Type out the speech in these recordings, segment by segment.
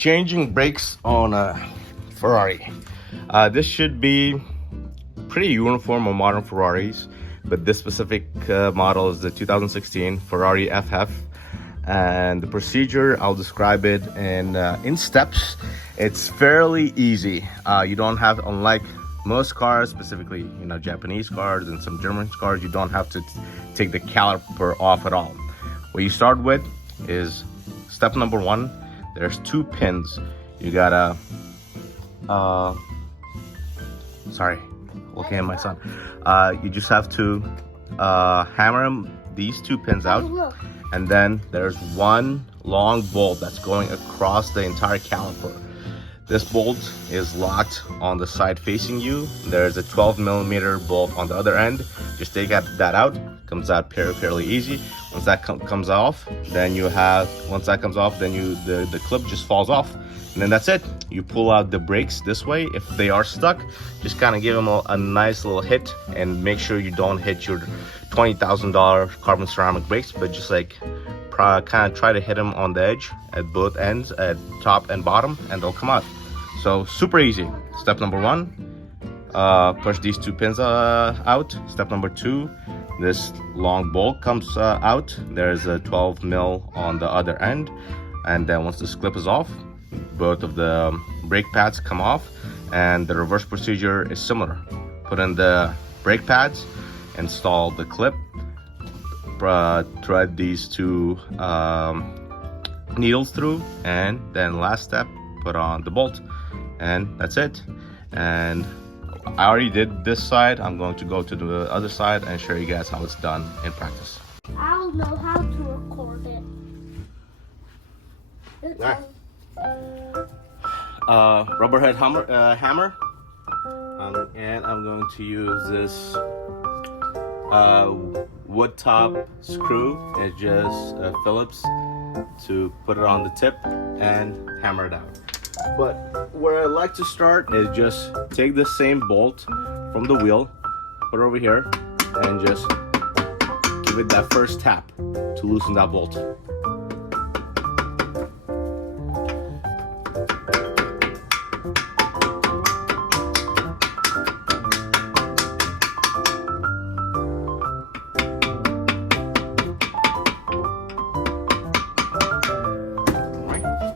Changing brakes on a Ferrari. This should be pretty uniform on modern Ferraris, but this specific model is the 2016 Ferrari FF. And the procedure, I'll describe it in steps. It's fairly easy. You don't have, unlike most cars, specifically Japanese cars and some German cars, you don't have to take the caliper off at all. What you start with is step number one. There's two pins. You gotta sorry, looking at my son. You just have to hammer these two pins out, and then there's one long bolt that's going across the entire caliper. This bolt is locked on the side facing you. There's a 12mm bolt on the other end. Just take that out. Comes out fairly easy. Once that comes off, then the clip just falls off, and then that's it. You pull out the brakes this way. If they are stuck, just kind of give them a nice little hit, and make sure you don't hit your $20,000 carbon ceramic brakes, but just like kind of try to hit them on the edge at both ends, at top and bottom, and they'll come out. So super easy. Step number one, push these two pins out. Step number two, this long bolt comes out. There's a 12mm on the other end, and then once this clip is off, both of the brake pads come off, and the reverse procedure is similar. Put in the brake pads, install the clip, thread these two needles through, and then last step, put on the bolt, and that's it. And I already did this side. I'm going to go to the other side and show you guys how it's done in practice. I don't know how to record it. Rubberhead hammer, and I'm going to use this wood top screw. It's just Phillips, to put it on the tip and hammer it out. But where I like to start is just take the same bolt from the wheel, put it over here, and just give it that first tap to loosen that bolt.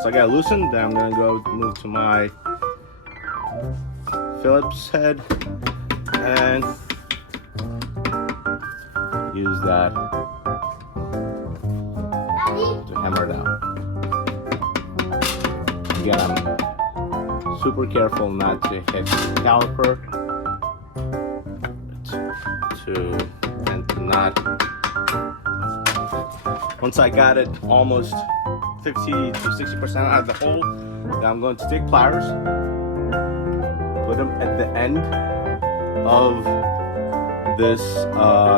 So I got it loosened. Then I'm gonna go move to my Phillips head and use that to hammer it out. Again, I'm super careful not to hit the caliper, and to not. Once I got it almost 50 to 60% out of the hole, then I'm going to take pliers, put them at the end of this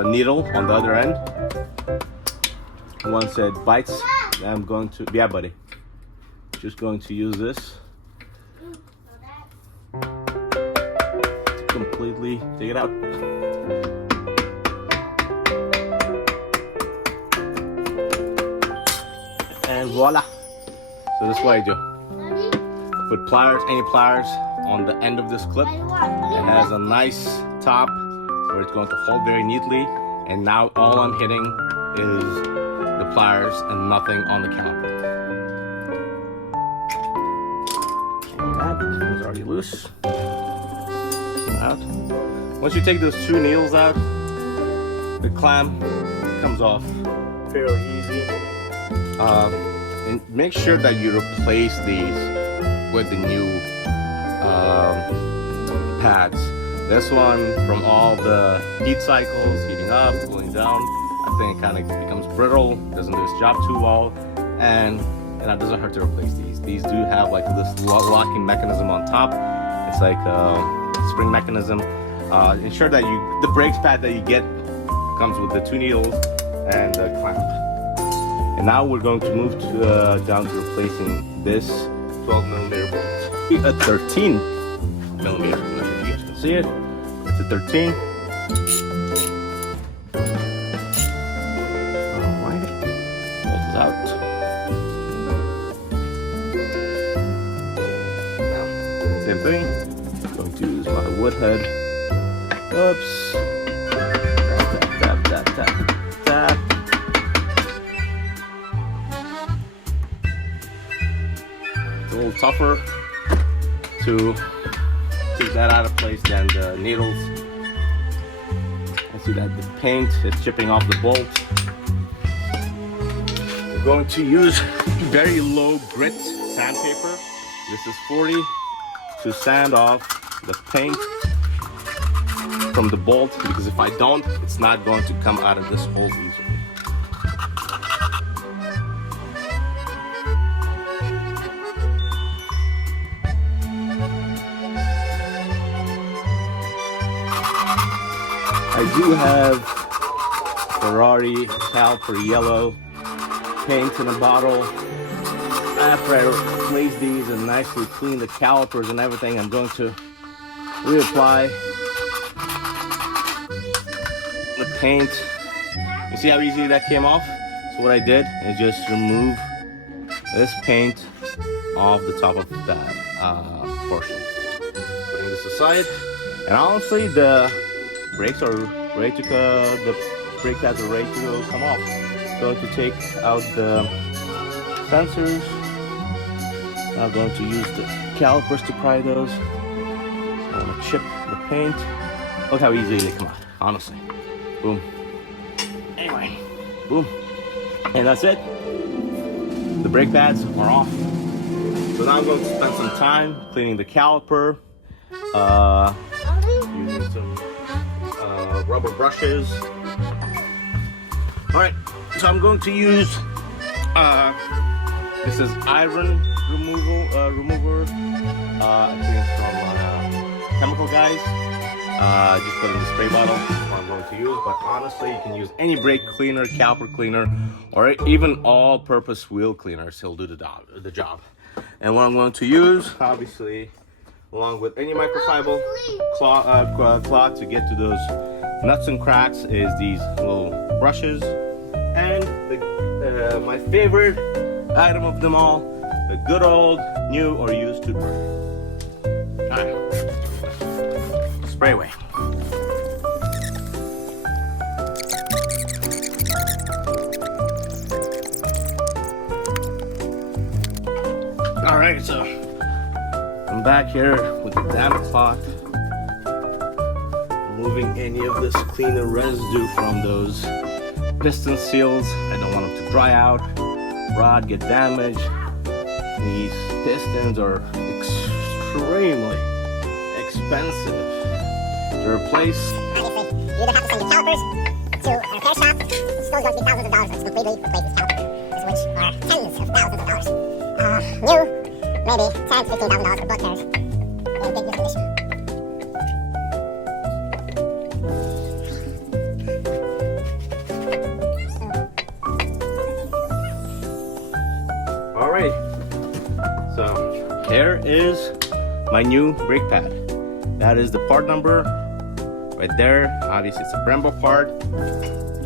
needle on the other end. Once it bites, then I'm going to, just going to use this to completely take it out. And voila! So this is what I do. Put pliers, any pliers, on the end of this clip. It has a nice top where it's going to hold very neatly. And now all I'm hitting is the pliers and nothing on the caliper. That was already loose. Out. Once you take those two needles out, the clamp comes off fairly easy. And make sure that you replace these with the new pads. This one, from all the heat cycles, heating up, cooling down, I think it kind of becomes brittle, doesn't do its job too well, and it doesn't hurt to replace these. These do have like this locking mechanism on top. It's like a spring mechanism. Ensure that the brakes pad that you get comes with the two needles and the clamp. And now we're going to move down to replacing this 12mm bolt. A 13mm. I'm not sure if you guys can see it. It's a 13. Alright. Bolt is out. same thing. I'm going to use my wood head. Oops. Tap, tap, tap, tap, tap. It's a little tougher to take that out of place than the needles. I see that the paint is chipping off the bolt. We're going to use very low grit sandpaper. This is 40 to sand off the paint from the bolt, because if I don't, it's not going to come out of this hole easily. I do have Ferrari caliper yellow paint in a bottle. After I place these and nicely clean the calipers and everything, I'm going to reapply the paint. You see how easy that came off? So what I did is just remove this paint off the top of that portion. Putting this aside, and honestly, the brakes are ready to the brake pads are ready to come off. Going to take out the sensors. I'm going to use the calipers to pry those. I'm going to chip the paint. Look how easily they come out, honestly. Boom. Anyway, boom. And that's it. The brake pads are off. So now I'm going to spend some time cleaning the caliper, using some rubber brushes. All right, so I'm going to use this is iron remover. I think from Chemical Guys. Just put it in the spray bottle. That's what I'm going to use. But honestly, you can use any brake cleaner, caliper cleaner, or even all-purpose wheel cleaners. He'll do the job. And what I'm going to use, obviously, along with any microfiber cloth to get to those nuts and cracks, is these little brushes. And my favorite item of them all, the good old new or used toothbrush. Alright, spray away. Alright, so I'm back here with the damp cloth, removing any of this cleaner residue from those piston seals. I don't want them to dry out, rot, get damaged. These pistons are extremely expensive to replace. Obviously, you either have to send your calipers to a repair shop, which is still going to be thousands of dollars to completely replace these calipers, which are tens of thousands of dollars. New, maybe $10,000 to $15,000 for both pairs in good condition. Alright, so here is my new brake pad. That is the part number right there. Obviously, it's a Brembo part.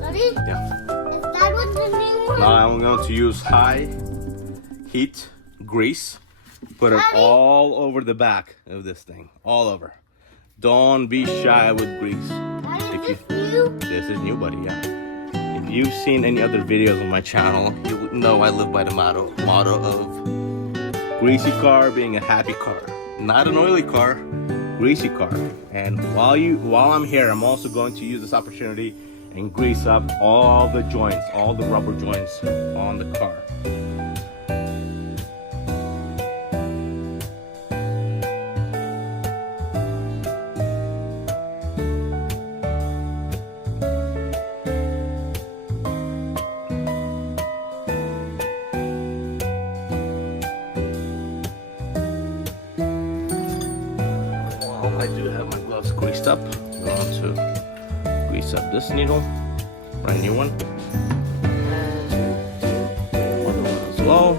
Daddy? Yeah. Is that what the new one? Now I'm going to use high heat grease. Put it Daddy? all over the back of this thing, all over. Don't be shy with grease. Daddy, If is this new? This is new, buddy. Yeah. If you've seen any other videos on my channel, you would know I live by the motto of greasy car being a happy car. Not an oily car, greasy car. And while I'm here, I'm also going to use this opportunity and grease up all the joints, all the rubber joints on the car. I do have my gloves greased up. I'm going to grease up this needle, brand new one. Other one as well.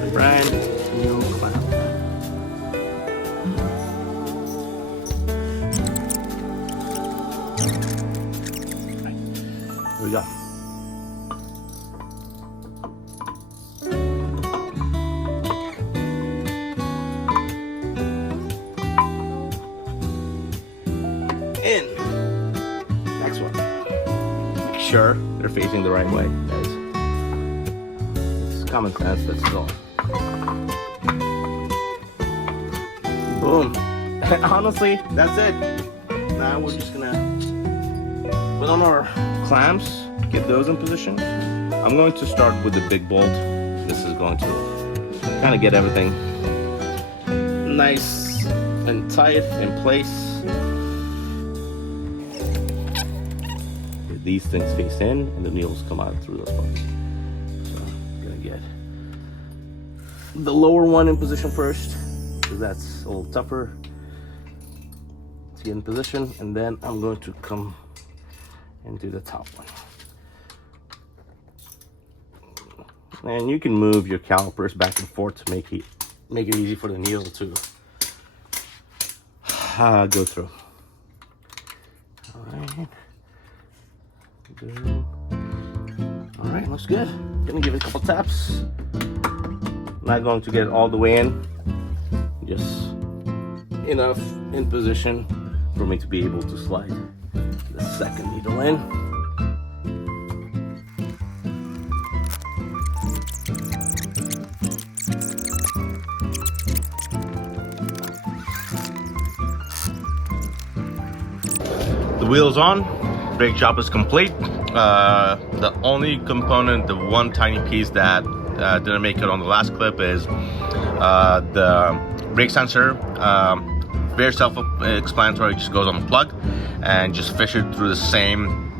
And brand new clamp. Here we go. sure they're facing the right way, guys. It's common sense, that's all. Boom. And honestly, that's it. Now we're just gonna put on our clamps, get those in position. I'm going to start with the big bolt. This is going to kind of get everything nice and tight in place. These things face in and the needles come out through those parts. So I'm gonna get the lower one in position first, because that's a little tougher to get in position, and then I'm going to come and do the top one. And you can move your calipers back and forth to make it easy for the needle to go through. All right. All right, looks good. Gonna give it a couple taps. Not going to get it all the way in, just enough in position for me to be able to slide the second needle in. The wheel's on. Brake job is complete. The only component, the one tiny piece that didn't make it on the last clip is the brake sensor. Very self-explanatory, just goes on the plug and just fish it through the same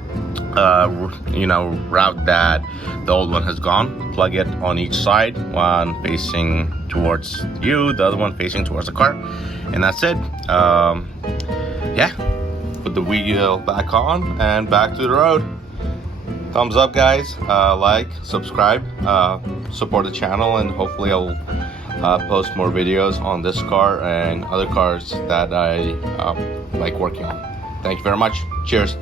route that the old one has gone. Plug it on each side, one facing towards you, the other one facing towards the car, and that's it. Yeah. Put the wheel back on and back to the road. Thumbs up, guys. Like, subscribe, support the channel, and hopefully I'll post more videos on this car and other cars that I like working on. Thank you very much. Cheers.